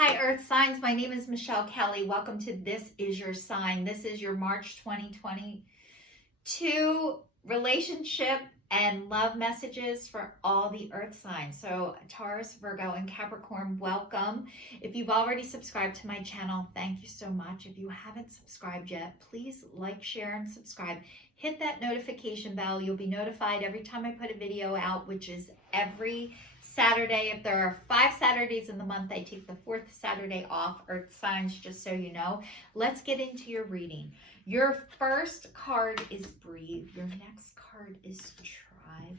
Hi, Earth signs. My name is Michelle Kelly. Welcome to This Is Your Sign. This is your March 2022 relationship and love messages for all the Earth signs. So Taurus, Virgo, and Capricorn, welcome. If you've already subscribed to my channel, thank you so much. If you haven't subscribed yet, please like, share, and subscribe. Hit that notification bell. You'll be notified every time I put a video out, which is every Saturday. If there are 5 Saturdays in the month, I take the 4th Saturday off, Earth signs, just so you know. Let's get into your reading. Your first card is Breathe. Your next card is Tribe.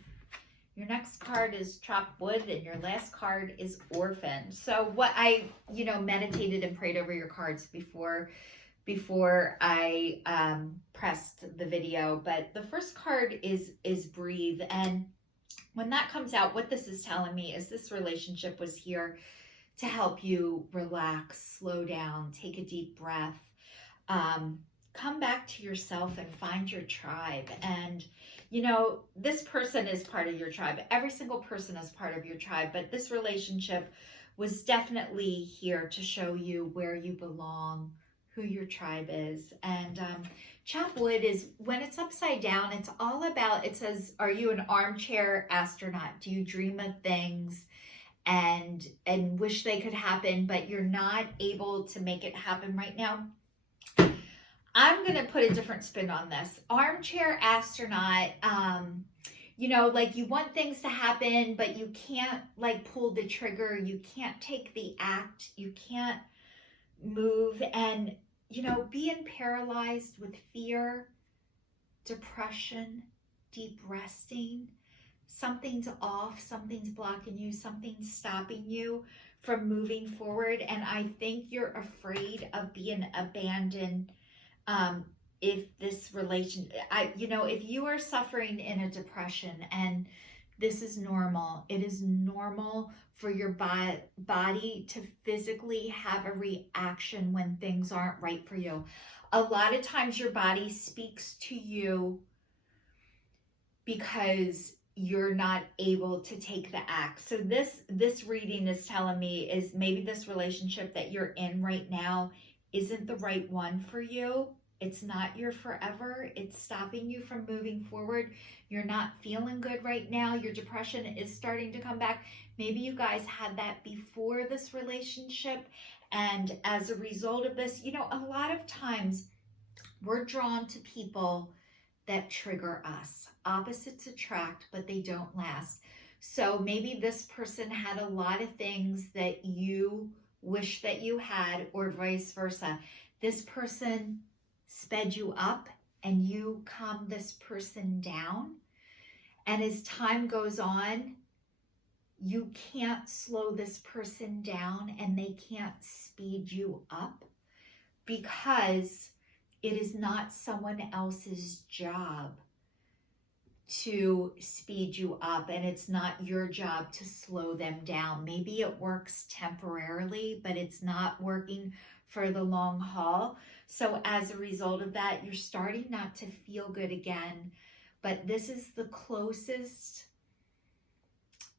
Your next card is Chop Wood, and your last card is Orphan. So what I, meditated and prayed over your cards before I pressed the video, but the first card is Breathe. And when that comes out, what this is telling me is this relationship was here to help you relax, slow down, take a deep breath, come back to yourself and find your tribe. And, this person is part of your tribe. Every single person is part of your tribe, but this relationship was definitely here to show you where you belong, who your tribe is. And chop wood is, when it's upside down, it's all about, it says, are you an armchair astronaut? Do you dream of things and wish they could happen, but you're not able to make it happen right now? I'm going to put a different spin on this. Armchair astronaut, like you want things to happen, but you can't pull the trigger. You can't take the act. You can't move, and being paralyzed with fear, depression, deep resting. Something's off, something's blocking you, something's stopping you from moving forward. And I think you're afraid of being abandoned. If this relation, if you are suffering in a depression, and this is normal, it is normal for your body to physically have a reaction when things aren't right for you. A lot of times your body speaks to you because you're not able to take the act. So this reading is telling me is maybe this relationship that you're in right now isn't the right one for you. It's not your forever. It's stopping you from moving forward. You're not feeling good right now. Your depression is starting to come back. Maybe you guys had that before this relationship. And as a result of this, a lot of times we're drawn to people that trigger us. Opposites attract, but they don't last. So maybe this person had a lot of things that you wish that you had, or vice versa. This person sped you up and you calm this person down. And as time goes on, you can't slow this person down and they can't speed you up, because it is not someone else's job to speed you up, and it's not your job to slow them down. Maybe it works temporarily, but it's not working for the long haul. So as a result of that, you're starting not to feel good again. But this is the closest,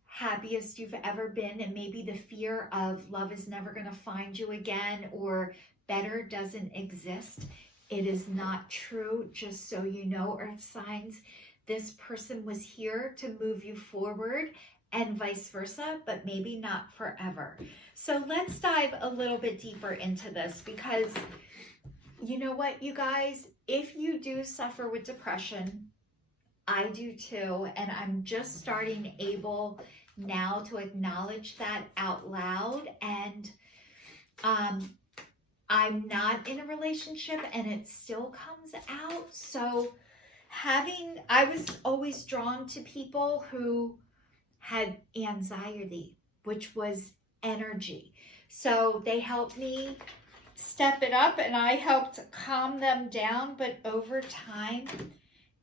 happiest you've ever been. And maybe the fear of love is never going to find you again, or better doesn't exist. It is not true, just so you know, Earth signs. This person was here to move you forward, and vice versa, but maybe not forever. So let's dive a little bit deeper into this, because you know what, you guys, if you do suffer with depression, I do too, and I'm just starting able now to acknowledge that out loud. And I'm not in a relationship and it still comes out. So I was always drawn to people who had anxiety, which was energy. So they helped me step it up, and I helped calm them down. But over time,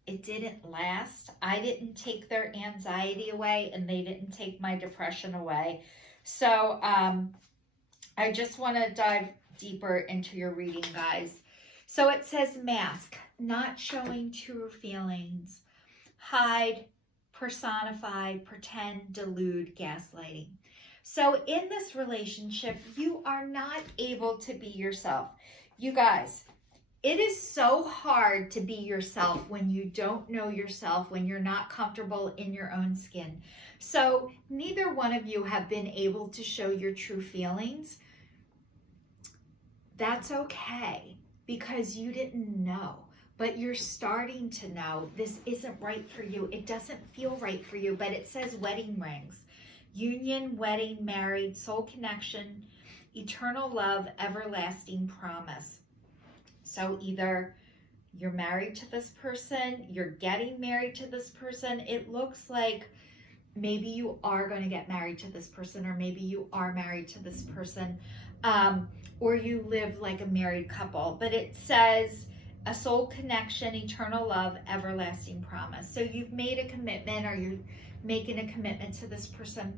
it didn't last. I didn't take their anxiety away, and they didn't take my depression away. So I just want to dive deeper into your reading, guys. So it says mask, not showing true feelings, hide, personify, pretend, delude, gaslighting. So in this relationship, you are not able to be yourself. You guys, it is so hard to be yourself when you don't know yourself, when you're not comfortable in your own skin. So neither one of you have been able to show your true feelings. That's okay, because you didn't know, but you're starting to know this isn't right for you. It doesn't feel right for you, but it says wedding rings. Union, wedding, married, soul connection, eternal love, everlasting promise. So either you're married to this person, you're getting married to this person. It looks like maybe you are going to get married to this person, or maybe you are married to this person, or you live like a married couple. But it says a soul connection, eternal love, everlasting promise. So you've made a commitment, or you're making a commitment to this person.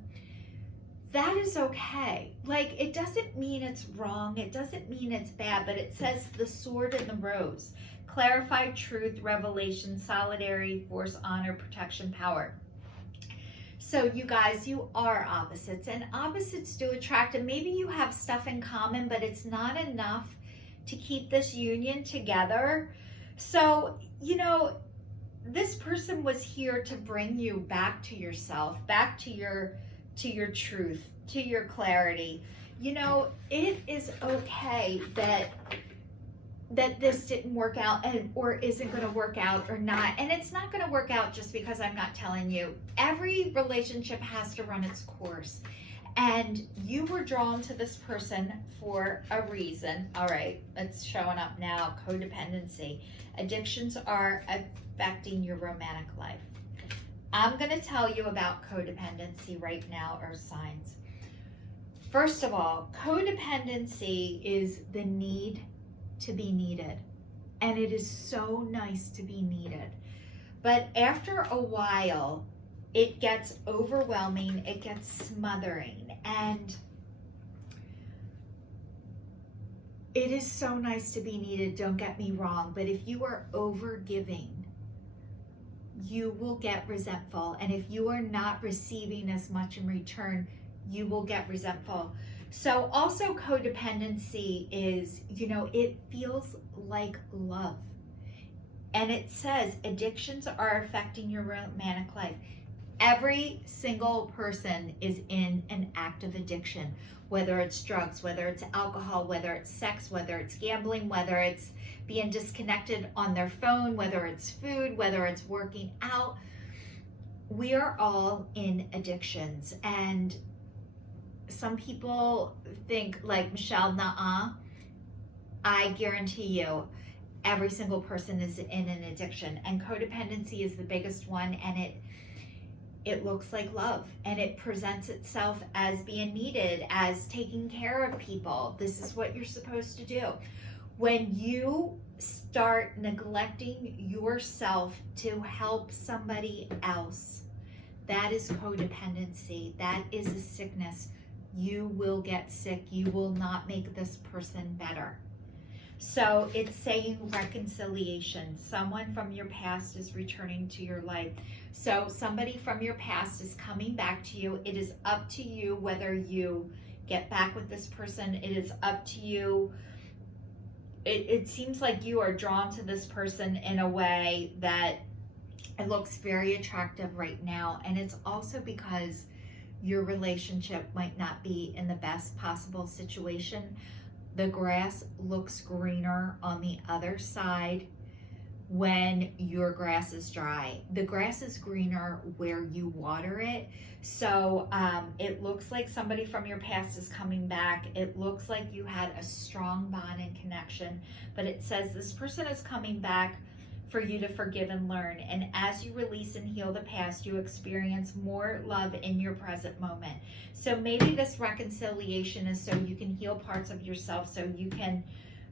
That is okay. Like, it doesn't mean it's wrong. It doesn't mean it's bad, but it says the sword and the rose. Clarified truth, revelation, solidarity, force, honor, protection, power. So you guys, you are opposites, and opposites do attract, and maybe you have stuff in common, but it's not enough to keep this union together. So, you know, this person was here to bring you back to yourself, back to your truth, to your clarity. You know, it is okay that this didn't work out, or isn't going to work out, or not. And it's not going to work out just because I'm not telling you. Every relationship has to run its course. And you were drawn to this person for a reason. All right, it's showing up now. Codependency. Addictions are affecting your romantic life. I'm going to tell you about codependency right now, earth signs. First of all, codependency is the need to be needed. And it is so nice to be needed. But after a while, it gets overwhelming, it gets smothering, and it is so nice to be needed, don't get me wrong, but if you are overgiving, you will get resentful. And if you are not receiving as much in return, you will get resentful. So also codependency is, you know, it feels like love. And it says addictions are affecting your romantic life. Every single person is in an active addiction, whether it's drugs, whether it's alcohol, whether it's sex, whether it's gambling, whether it's being disconnected on their phone, whether it's food, whether it's working out. We are all in addictions. And some people think like, Michelle, nuh-uh. I guarantee you, every single person is in an addiction. And codependency is the biggest one, and it looks like love, and it presents itself as being needed, as taking care of people. This is what you're supposed to do. When you start neglecting yourself to help somebody else, that is codependency. That is a sickness. You will get sick. You will not make this person better. So it's saying reconciliation. Someone from your past is returning to your life. So somebody from your past is coming back to you. It is up to you whether you get back with this person. It is up to you. It seems like you are drawn to this person in a way that it looks very attractive right now. And it's also because your relationship might not be in the best possible situation. The grass looks greener on the other side when your grass is dry. The grass is greener where you water it. So it looks like somebody from your past is coming back. It looks like you had a strong bond and connection, but it says this person is coming back for you to forgive and learn. And as you release and heal the past, you experience more love in your present moment. So maybe this reconciliation is so you can heal parts of yourself, so you can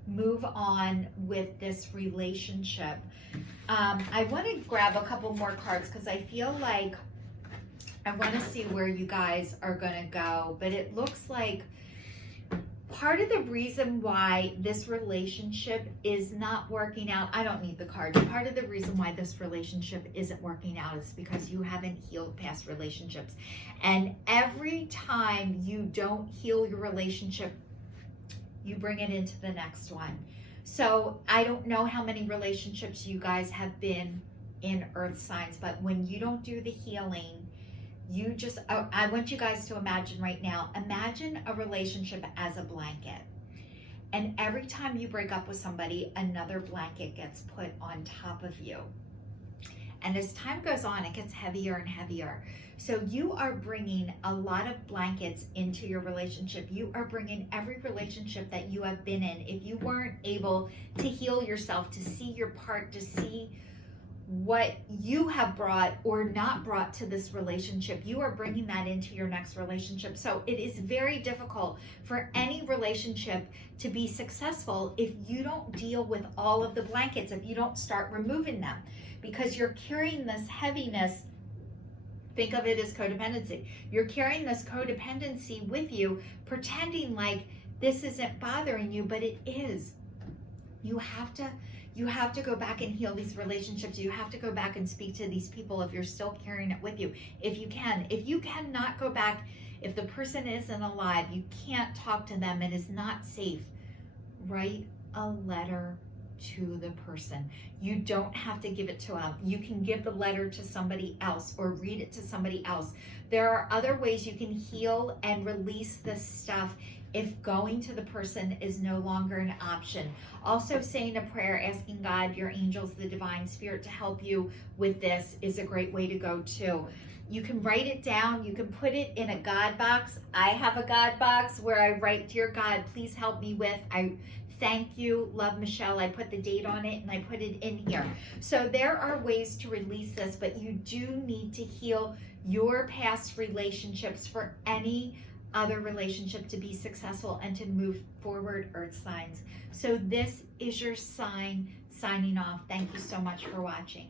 move on with this relationship. I want to grab a couple more cards because I feel like I want to see where you guys are going to go. But it looks like part of the reason why this relationship is not working out, I don't need the card. Part of the reason why this relationship isn't working out is because you haven't healed past relationships. And every time you don't heal your relationship, you bring it into the next one. So I don't know how many relationships you guys have been in earth signs, but when you don't do the healing, you just, I want you guys to imagine right now, imagine a relationship as a blanket. And every time you break up with somebody, another blanket gets put on top of you. And as time goes on, it gets heavier and heavier. So you are bringing a lot of blankets into your relationship. You are bringing every relationship that you have been in. If you weren't able to heal yourself, to see your part, to see what you have brought or not brought to this relationship, you are bringing that into your next relationship. So it is very difficult for any relationship to be successful if you don't deal with all of the blankets, if you don't start removing them, because you're carrying this heaviness. Think of it as codependency. You're carrying this codependency with you, pretending like this isn't bothering you, but it is. You have to go back and heal these relationships. You have to go back and speak to these people if you're still carrying it with you. If you can. If you cannot go back, if the person isn't alive, you can't talk to them, it is not safe, write a letter to the person. You don't have to give it to them. You can give the letter to somebody else or read it to somebody else. There are other ways you can heal and release this stuff if going to the person is no longer an option. Also, saying a prayer, asking God, your angels, the divine spirit to help you with this is a great way to go too. You can write it down. You can put it in a God box. I have a God box where I write, dear God, please help me with, I thank you, love Michelle. I put the date on it and I put it in here. So there are ways to release this, but you do need to heal your past relationships for any other relationship to be successful and to move forward, earth signs. So this is your sign signing off. Thank you so much for watching.